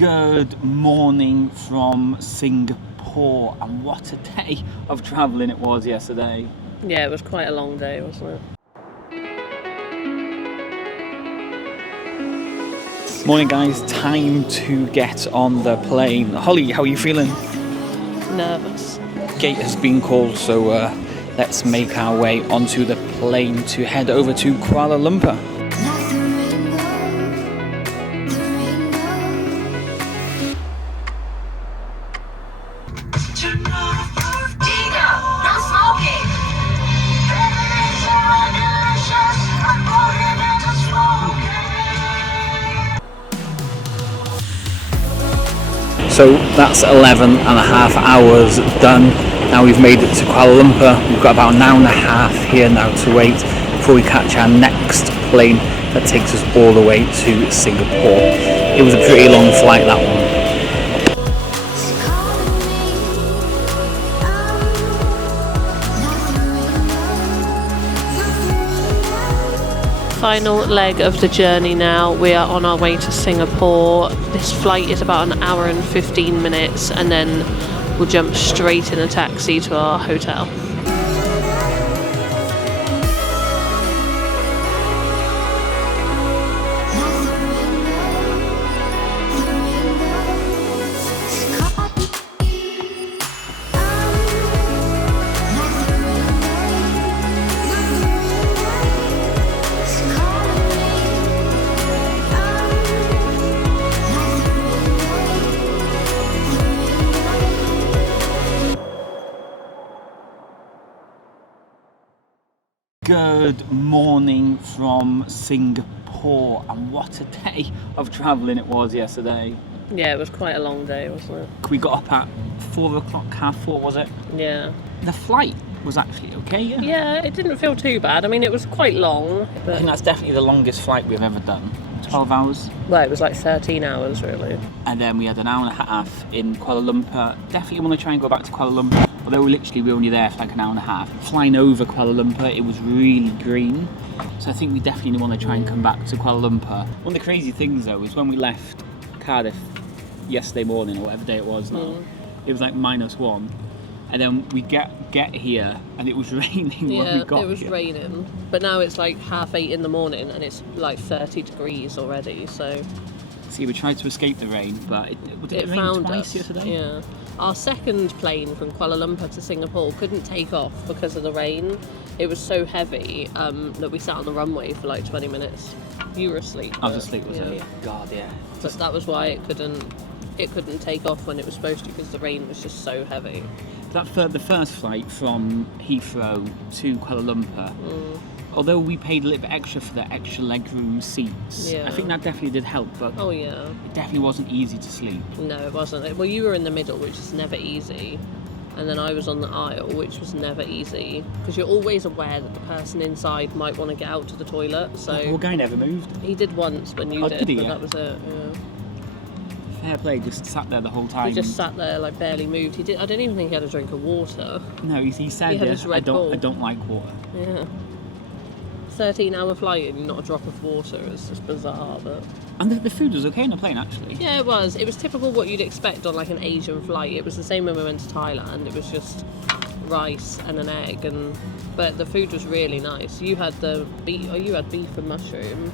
Good morning from Singapore, and what a day of travelling it was yesterday. Yeah, it was quite a long day, wasn't it? Morning guys, time to get on the plane. Holly, how are you feeling? Nervous. Gate has been called, so let's make our way onto the plane to head over to Kuala Lumpur. So that's 11 and a half hours done. Now we've made it to Kuala Lumpur. We've got about an hour and a half here now to wait before we catch our next plane that takes us all the way to Singapore. It was a pretty long flight, that one. Final leg of the journey now. We are on our way to Singapore. This flight is about an hour and 15 minutes, and then we'll jump straight in a taxi to our hotel. Good morning from Singapore, and what a day of travelling it was yesterday. Yeah, it was quite a long day, wasn't it? We got up at 4 o'clock, half 4 was it? Yeah. The flight was actually okay, yeah? Yeah, it didn't feel too bad. I mean, it was quite long. But I think that's definitely the longest flight we've ever done. 12 hours. Well, it was like 13 hours, really. And then we had an hour and a half in Kuala Lumpur. Definitely want to try and go back to Kuala Lumpur. Although we were only there for like an hour and a half. Flying over Kuala Lumpur, it was really green. So I think we definitely want to try and come back to Kuala Lumpur. One of the crazy things though is when we left Cardiff yesterday morning, or whatever day it was now, it was like -1. And then we get here and it was raining when we got here. Yeah, it was raining. But now it's like 8:30 in the morning and it's like 30 degrees already, so... See, we tried to escape the rain, but it rained found twice us yesterday. Yeah. Our second plane from Kuala Lumpur to Singapore couldn't take off because of the rain. It was so heavy that we sat on the runway for like 20 minutes. You were asleep. I was asleep, was it? Yeah. God, yeah. But that was why it couldn't take off when it was supposed to, because the rain was just so heavy. The first flight from Heathrow to Kuala Lumpur, although we paid a little bit extra for the extra legroom seats, I think that definitely did help, but oh yeah, it definitely wasn't easy to sleep. No, it wasn't. Well, you were in the middle, which is never easy, and then I was on the aisle, which was never easy, because you're always aware that the person inside might want to get out to the toilet, so... The poor guy never moved. He did once when you did, he? But that was it, yeah. Fair play, just sat there the whole time. He just sat there, like, barely moved. I don't even think he had a drink of water. No, he said, I don't like water. Yeah. 13-hour flight and not a drop of water. It's just bizarre, but... And the food was okay on the plane, actually. Yeah, it was. It was typical what you'd expect on, like, an Asian flight. It was the same when we went to Thailand. It was just rice and an egg, but the food was really nice. You had beef and mushroom.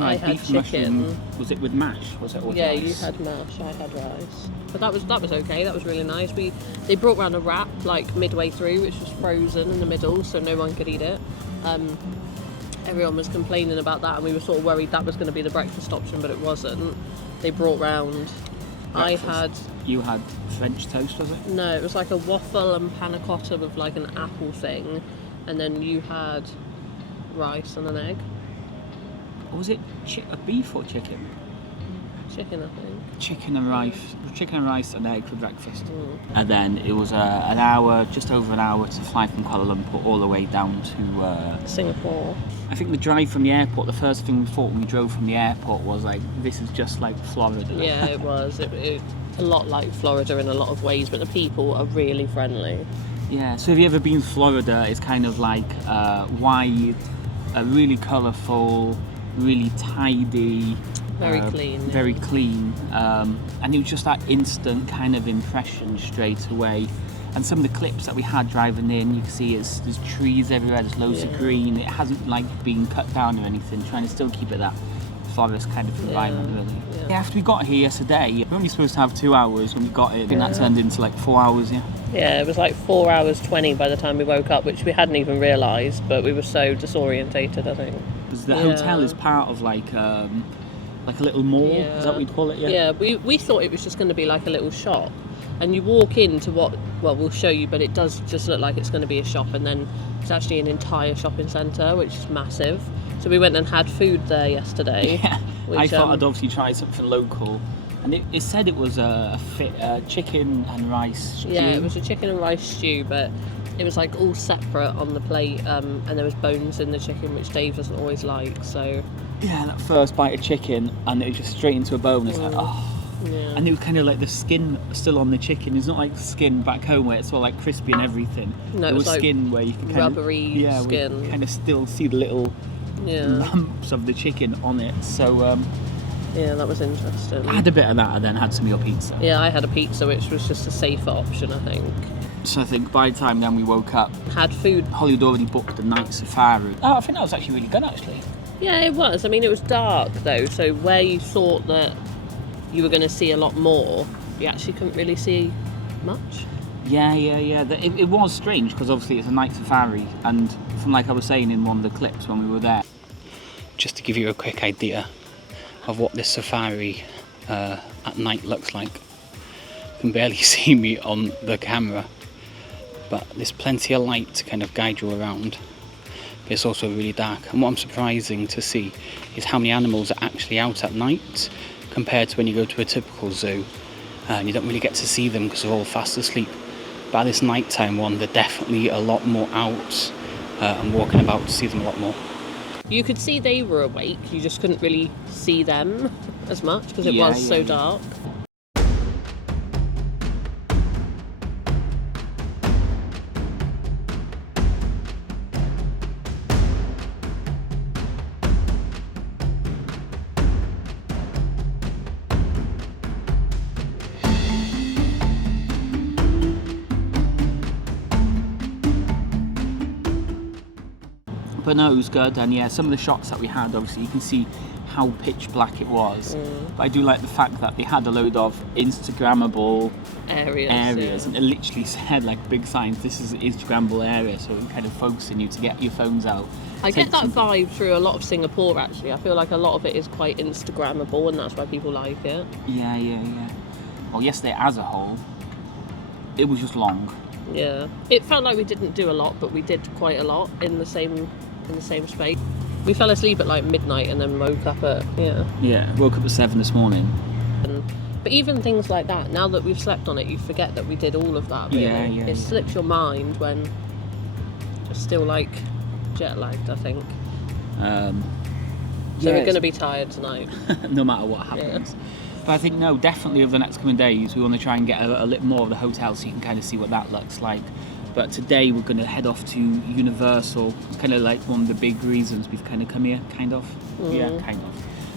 I had chicken. Mushroom. Was it with mash? Was it all yeah, rice? You had mash. I had rice. But that was okay. That was really nice. They brought round a wrap like midway through, which was frozen in the middle, so no one could eat it. Everyone was complaining about that, and we were sort of worried that was going to be the breakfast option, but it wasn't. They brought round. You had French toast, was it? No, it was like a waffle and panna cotta with like an apple thing, and then you had rice and an egg. Or was it a beef or chicken? Chicken, I think. Chicken and rice and egg for breakfast. And then it was an hour, just over an hour, to fly from Kuala Lumpur all the way down to Singapore. I think the drive from the airport, the first thing we thought when we drove from the airport was like, this is just like Florida. Yeah, it was. It a lot like Florida in a lot of ways, but the people are really friendly. Yeah, so have you ever been to Florida? It's kind of like wide, really colourful, really tidy, Very clean. Yeah. Very clean. And it was just that instant kind of impression straight away. And some of the clips that we had driving in, you can see there's trees everywhere, there's loads of green. It hasn't like been cut down or anything, trying to still keep it that forest kind of environment really. Yeah, after we got here yesterday, we were only supposed to have 2 hours when we got here, and that turned into like 4 hours, Yeah, it was like 4 hours 20 by the time we woke up, which we hadn't even realised, but we were so disorientated, I think. Because the hotel is part of like a little mall, is that what we'd call it? Yeah, we thought it was just going to be like a little shop. And you walk into we'll show you, but it does just look like it's going to be a shop, and then it's actually an entire shopping centre, which is massive. So we went and had food there yesterday. Yeah, which, I thought I'd obviously try something local. And it said it was a chicken and rice stew. Yeah, it was a chicken and rice stew, but it was like all separate on the plate, and there was bones in the chicken, which Dave doesn't always like, so... Yeah, that first bite of chicken, and it was just straight into a bone. It's like, oh... Yeah. And it was kind of like the skin still on the chicken. It's not like the skin back home where it's all like crispy and everything. No, it was like skin where you can kind rubbery of, skin. where you kind of still see the little lumps of the chicken on it. So yeah, that was interesting. I had a bit of that and then had some of your pizza. Yeah, I had a pizza, which was just a safer option, I think. So I think by the time then we woke up, Had food. Holly had already booked the night safari. Oh, I think that was actually really good actually. Yeah, it was. I mean, it was dark though, so where you thought that you were going to see a lot more, you actually couldn't really see much. Yeah. It was strange because obviously it's a night safari, and from like I was saying in one of the clips when we were there. Just to give you a quick idea of what this safari at night looks like. You can barely see me on the camera, but there's plenty of light to kind of guide you around. But it's also really dark, and what I'm surprising to see is how many animals are actually out at night compared to when you go to a typical zoo, and you don't really get to see them because they're all fast asleep. But at this nighttime one, they're definitely a lot more out and walking about to see them a lot more. You could see they were awake, you just couldn't really see them as much because it was so dark. But no, it was good, and yeah, some of the shots that we had, obviously you can see how pitch black it was. But I do like the fact that they had a load of Instagrammable areas, and it literally said like big signs, this is an Instagrammable area, so it kind of focusing you to get your phones out. I get that vibe through a lot of Singapore actually. I feel like a lot of it is quite Instagrammable, and that's why people like it. Yeah. Well, yesterday as a whole, it was just long. Yeah, it felt like we didn't do a lot, but we did quite a lot in the same space. We fell asleep at like midnight and then woke up at woke up at 7 this morning. But even things like that, now that we've slept on it, you forget that we did all of that. Really. It slips your mind when you're still like jet lagged, I think. So we're going to be tired tonight, no matter what happens. But I think definitely over the next coming days we want to try and get a little more of the hotel so you can kind of see what that looks like. But today we're going to head off to Universal. It's kind of like one of the big reasons we've kind of come here, kind of. Yeah, kind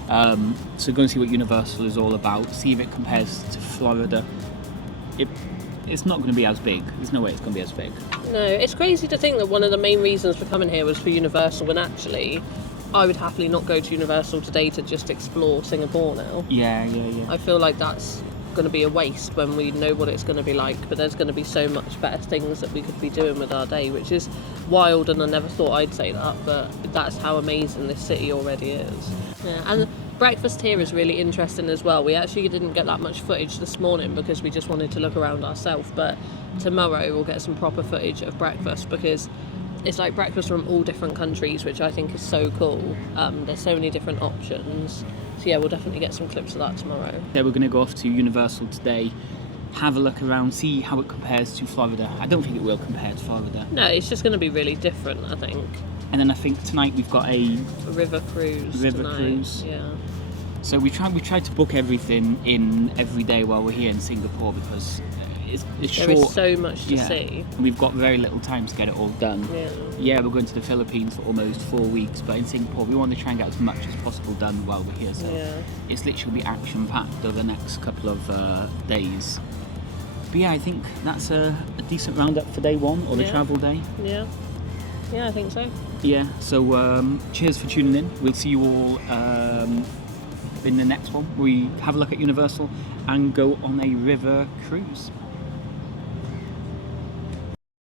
of. So go and see what Universal is all about, see if it compares to Florida. It's not going to be as big. There's no way it's going to be as big. No, it's crazy to think that one of the main reasons for coming here was for Universal, when actually I would happily not go to Universal today to just explore Singapore now. Yeah. I feel like that's going to be a waste when we know what it's going to be like, but there's going to be so much better things that we could be doing with our day, which is wild, and I never thought I'd say that, but that's how amazing this city already is. Yeah, and breakfast here is really interesting as well. We actually didn't get that much footage this morning because we just wanted to look around ourselves, but tomorrow we'll get some proper footage of breakfast because it's like breakfast from all different countries, which I think is so cool. There's so many different options. So yeah, we'll definitely get some clips of that tomorrow. Yeah, we're going to go off to Universal today, have a look around, see how it compares to Florida. I don't think it will compare to Florida. No, it's just going to be really different, I think. And then I think tonight we've got a river cruise. Yeah. So we tried to book everything in every day while we're here in Singapore because it's There is short. so much to see. And we've got very little time to get it all done. Yeah. We're going to the Philippines for almost 4 weeks, but in Singapore we want to try and get as much as possible done while we're here. So it's literally action packed over the next couple of days. But yeah, I think that's a decent roundup for day one, or the travel day. Yeah, I think so. Yeah, so cheers for tuning in. We'll see you all in the next one. We have a look at Universal and go on a river cruise.